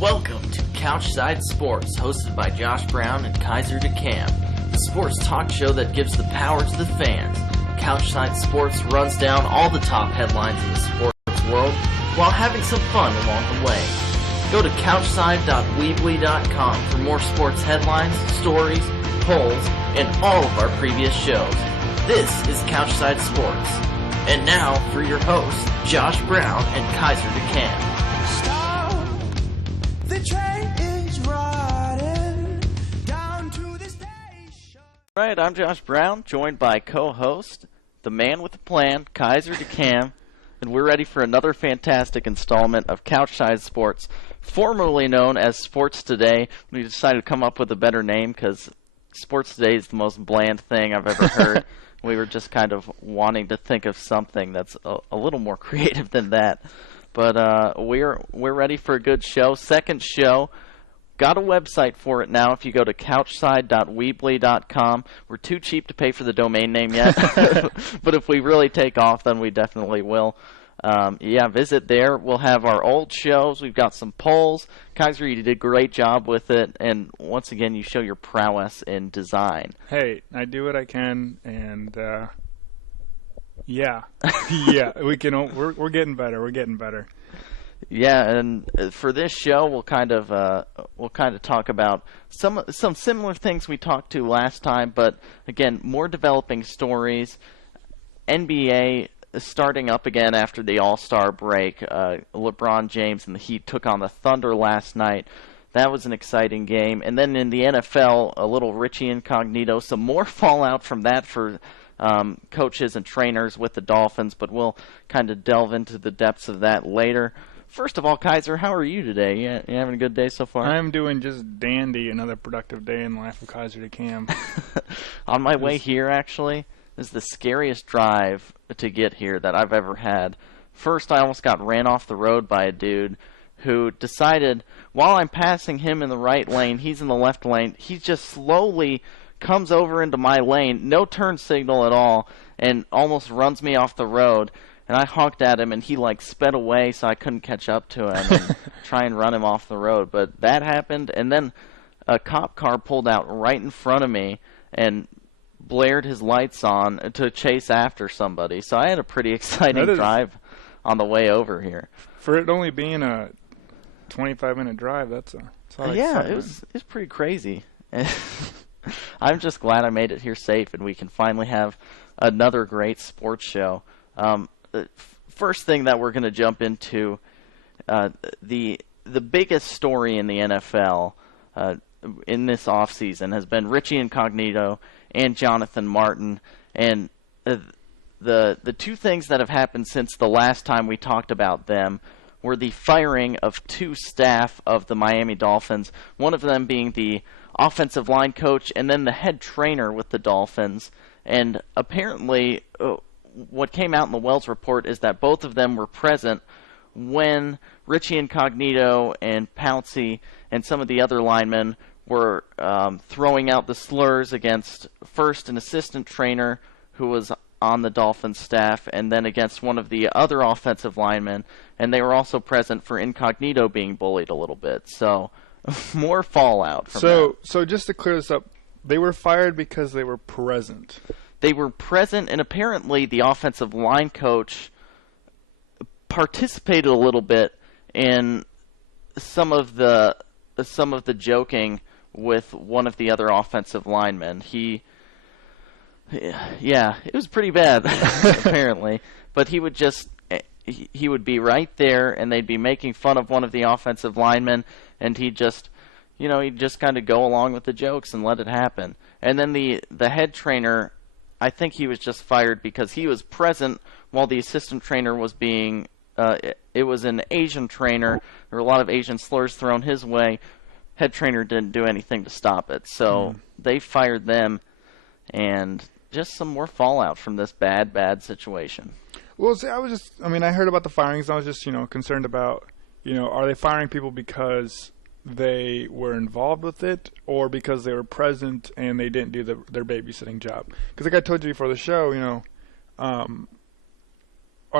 Welcome to Couchside Sports, hosted by Josh Brown and Kaiser DeCam, the sports talk show that gives the power to the fans. Couchside Sports runs down all the top headlines in the sports world while having some fun along the way. Go to couchside.weebly.com for more sports headlines, stories, polls, and all of our previous shows. This is Couchside Sports. And now for your hosts, Josh Brown and Kaiser DeCam. The train is riding down to the station. All right, I'm Josh Brown, joined by co-host, the man with the plan, Kaiser DeCam, and we're ready for another fantastic installment of Couchside Sports, formerly known as Sports Today. We decided to come up with a better name because Sports Today is the most bland thing I've ever heard. We were just kind of wanting to think of something that's a little more creative than that. But we're ready for a good show. Second show. Got a website for it now if you go to couchside.weebly.com. We're too cheap to pay for the domain name yet. But if we really take off, then we definitely will. Visit there. We'll have our old shows. We've got some polls. Kaiser, you did a great job with it. And once again, you show your prowess in design. Hey, I do what I can, and yeah, we can. We're getting better. We're getting better. Yeah, and for this show, we'll kind of talk about some similar things we talked to last time, but again, more developing stories. NBA starting up again after the All-Star break. LeBron James and the Heat took on the Thunder last night. That was an exciting game. And then in the NFL, a little Richie Incognito, some more fallout from that for coaches and trainers with the Dolphins, but we'll kind of delve into the depths of that later. First of all, Kaiser, how are you today? You having a good day so far? I'm doing just dandy. Another productive day in the life of Kaiser DeCam. On my way here, actually, this is the scariest drive to get here that I've ever had. First, I almost got ran off the road by a dude who decided, while I'm passing him in the right lane, he's in the left lane, he just slowly comes over into my lane, no turn signal at all, and almost runs me off the road. And I honked at him, and he sped away, so I couldn't catch up to him and try and run him off the road. But that happened, and then a cop car pulled out right in front of me and blared his lights on to chase after somebody. So I had a pretty exciting drive on the way over here. For it only being a 25-minute drive, that's yeah, it was pretty crazy. I'm just glad I made it here safe, and we can finally have another great sports show. The first thing that we're going to jump into, the biggest story in the NFL in this offseason has been Richie Incognito and Jonathan Martin. And the two things that have happened since the last time we talked about them were the firing of two staff of the Miami Dolphins, one of them being the offensive line coach and then the head trainer with the Dolphins. And apparently what came out in the Wells report is that both of them were present when Richie Incognito and Pouncey and some of the other linemen were throwing out the slurs against first an assistant trainer who was on the Dolphins staff and then against one of the other offensive linemen, and they were also present for Incognito being bullied a little bit. So more fallout from that. So just to clear this up, they were fired because they were present. They were present, and apparently the offensive line coach participated a little bit in some of the joking with one of the other offensive linemen. It was pretty bad apparently. But he would be right there, and they'd be making fun of one of the offensive linemen, and he'd just kind of go along with the jokes and let it happen. And then the head trainer, I think he was just fired because he was present while the assistant trainer was being it was an Asian trainer. There were a lot of Asian slurs thrown his way. Head trainer didn't do anything to stop it. So they fired them, and just some more fallout from this bad situation. Well, see, I heard about the firings. I was just, concerned about, are they firing people because they were involved with it or because they were present and they didn't do their babysitting job? Because like I told you before the show, are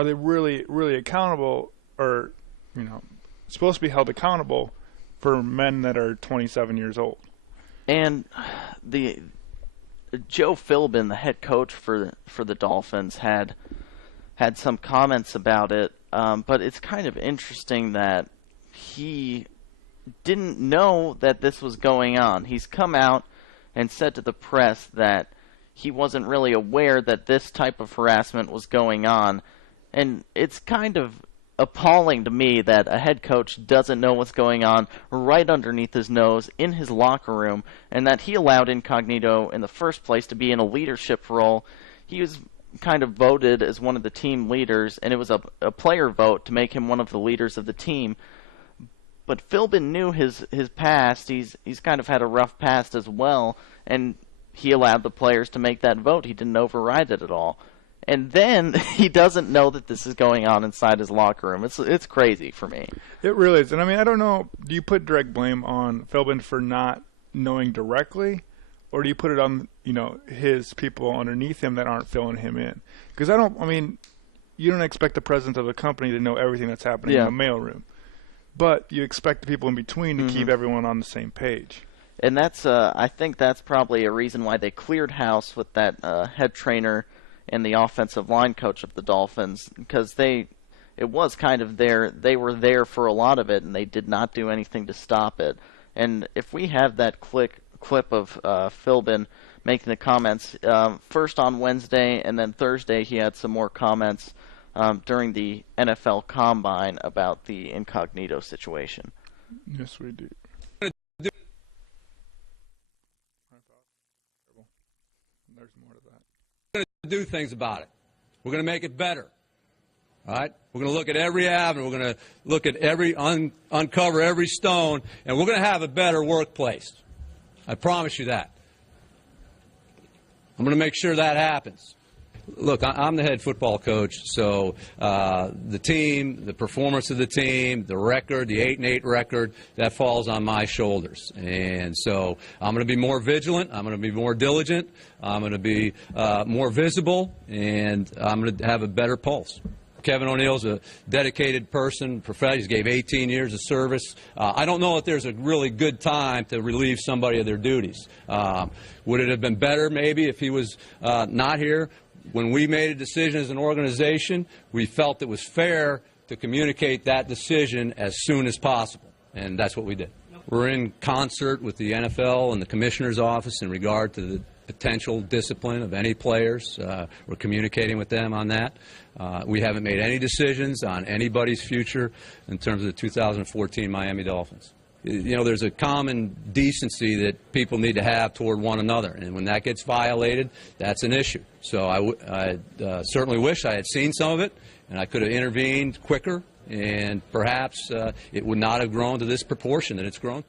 they really, really accountable or, supposed to be held accountable for men that are 27 years old. And the Joe Philbin, the head coach for the Dolphins, had some comments about it, but it's kind of interesting that he didn't know that this was going on. He's come out and said to the press that he wasn't really aware that this type of harassment was going on, and it's kind of appalling to me that a head coach doesn't know what's going on right underneath his nose in his locker room, and that he allowed Incognito in the first place to be in a leadership role. He was kind of voted as one of the team leaders, and it was a player vote to make him one of the leaders of the team. But Philbin knew his past. He's kind of had a rough past as well, and he allowed the players to make that vote. He didn't override it at all. And then he doesn't know that this is going on inside his locker room. It's crazy for me. It really is. And I mean, I don't know, do you put direct blame on Philbin for not knowing directly, or do you put it on, his people underneath him that aren't filling him in? Because you don't expect the president of the company to know everything that's happening in the mailroom. But you expect the people in between to keep everyone on the same page. And that's I think that's probably a reason why they cleared house with that head trainer and the offensive line coach of the Dolphins, because it was kind of they were there for a lot of it, and they did not do anything to stop it. And if we have that clip of Philbin making the comments, first on Wednesday and then Thursday he had some more comments during the NFL Combine about the Incognito situation. Yes, we do. There's more to that. We're going to do things about it. We're going to make it better. All right? We're going to look at every avenue. We're going to look at uncover every stone, and we're going to have a better workplace. I promise you that. I'm going to make sure that happens. Look, I'm the head football coach, so the team, the performance of the team, the record, the 8-8 record, that falls on my shoulders. And so I'm going to be more vigilant. I'm going to be more diligent. I'm going to be more visible, and I'm going to have a better pulse. Kevin O'Neill's a dedicated person, professional. He gave 18 years of service. I don't know if there's a really good time to relieve somebody of their duties. Would it have been better maybe if he was not here? When we made a decision as an organization, we felt it was fair to communicate that decision as soon as possible, and that's what we did. We're in concert with the NFL and the Commissioner's Office in regard to the potential discipline of any players. We're communicating with them on that. We haven't made any decisions on anybody's future in terms of the 2014 Miami Dolphins. There's a common decency that people need to have toward one another, and when that gets violated, that's an issue. So I certainly wish I had seen some of it, and I could have intervened quicker, and perhaps it would not have grown to this proportion that it's grown to.